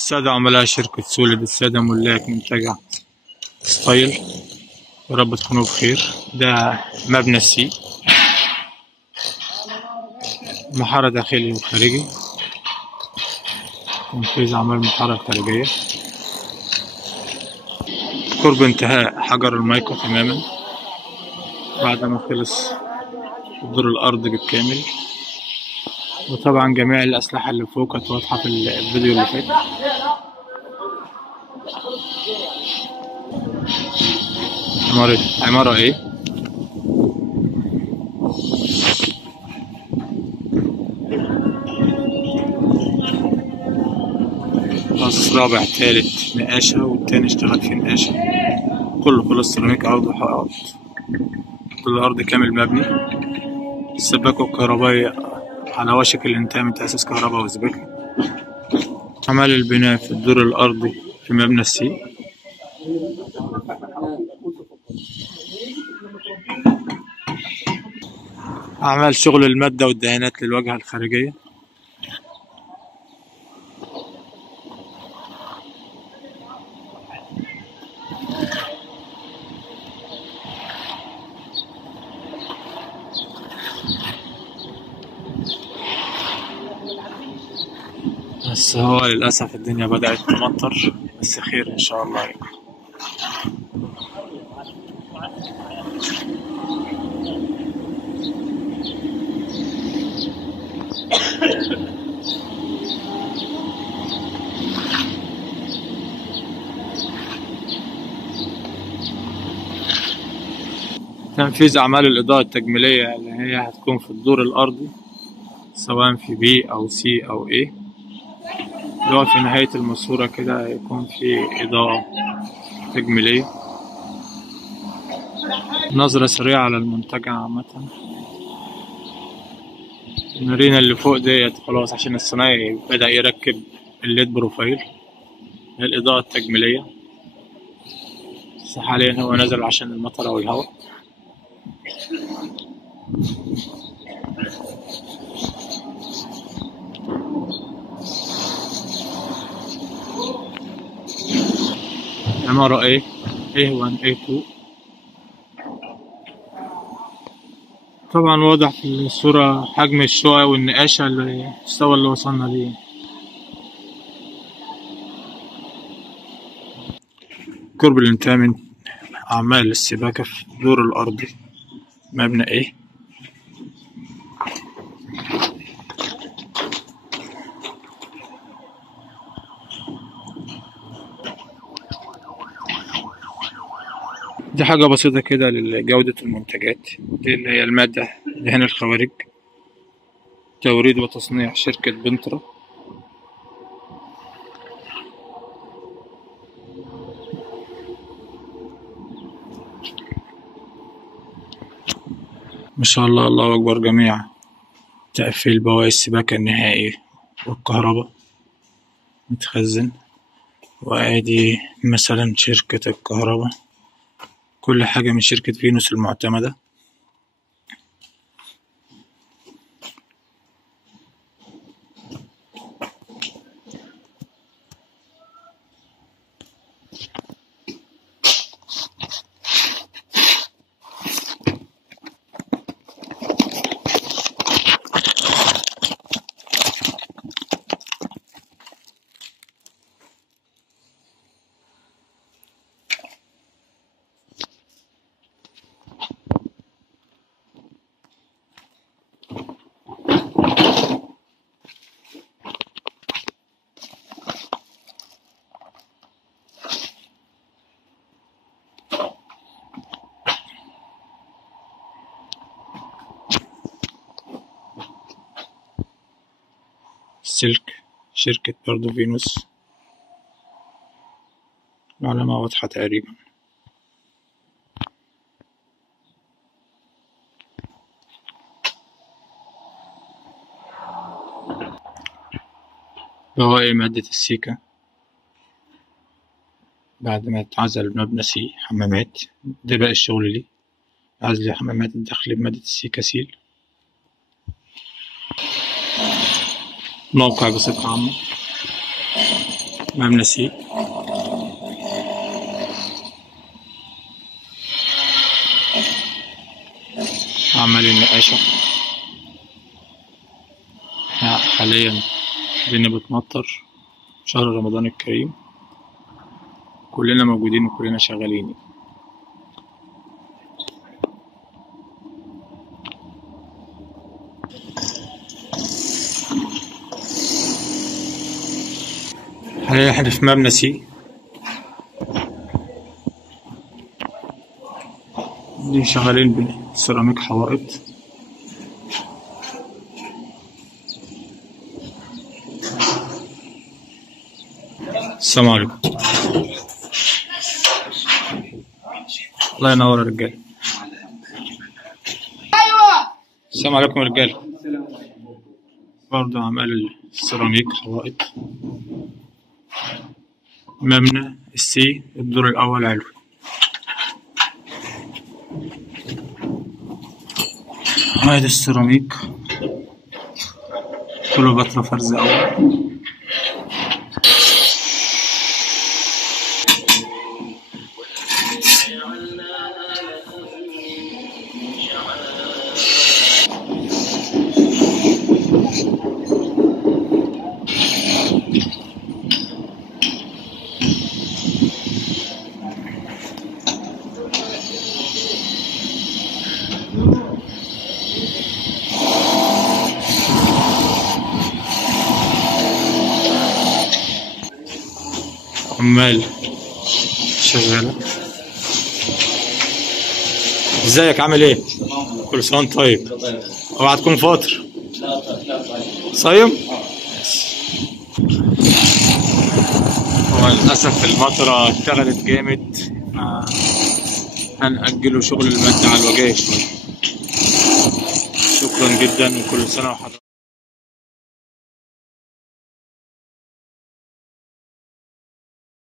السادة عملاء شركة سولد، السادة ملاك منتجع ستايل، يا رب تكونوا بخير. ده مبنى السي، محارة داخلي وخارجي، تنفيذ أعمال محارة خارجية، قرب انتهاء حجر المايكا تماما بعد ما خلص الدور الأرض بالكامل. وطبعا جميع الأسلحة اللي فوق كانت واضحة في الفيديو اللي فات. عمارة ايه؟ باص رابع تالت نقاشة، والتاني اشتغل فيه نقاشة، كله خلص سيراميك أرض وحائط، كل الأرض كامل مبني. السباكة الكهربائية على وشك الانتهاء من تأسيس كهرباء وسباكة. أعمال البناء في الدور الأرضي في مبنى السي. أعمال شغل المادة والدهانات للواجهة الخارجية. بس هو للأسف الدنيا بدأت تمطر، بس خير إن شاء الله يعني. تنفيذ أعمال الإضاءة التجميلية اللي هي هتكون في الدور الأرضي، سواء في بي أو سي أو إيه، اللي هو في نهاية الماسورة كده هيكون في إضاءة تجميلية. نظرة سريعة على المنتجع عامة. المارينا اللي فوق ديت خلاص عشان الصنايعي بدأ يركب الليد بروفايل، الإضاءة التجميلية، بس حاليا هو نزل عشان المطر أو الهواء. عمارة A، A1 A2. طبعا واضح في الصورة حجم الشقق والنقاشة المستوى اللي وصلنا ليه. قرب الانتهاء من أعمال السباكة في الدور الأرضي مبنى A. دي حاجة بسيطة كده لجودة المنتجات دي، اللي هي المادة دهان الخوارج، توريد وتصنيع شركة بنترا. ما شاء الله، الله أكبر. جميع تقفيل بواقي السباكة النهائي والكهرباء متخزن. وادي مثلا شركة الكهرباء، كل حاجة من شركة فينوس المعتمدة. السلك شركة برضو فينوس، العلامة واضحة تقريبا. بواقي مادة السيكا بعد ما اتعزل مبنى سي حمامات. ده بقى الشغل ليه، عزل حمامات الداخل بمادة السيكا سيل. موقع بصفة عامة. مبنى سي. أعمال النقاشة حاليا الدنيا بتمطر، شهر رمضان الكريم، كلنا موجودين وكلنا شغالين. حاليا احنا في مبنى سي، دي شغالين بسيراميك حوائط. السلام عليكم. الله ينور يا رجاله. السلام عليكم يا رجاله. برضه أعمال السيراميك حوائط، مبنى السي، الدور الأول علوي. هذا السيراميك كله بطل فرز أول. عمال شغالة. ازيك عامل ايه؟ كل سنة وانت طيب. اوعى تكون فاطر. صايم؟ هو للأسف المطرة اشتغلت جامد، هنأجله شغل المادة على الوجاية شوية. شكرا جدا وكل سنة وحضرتك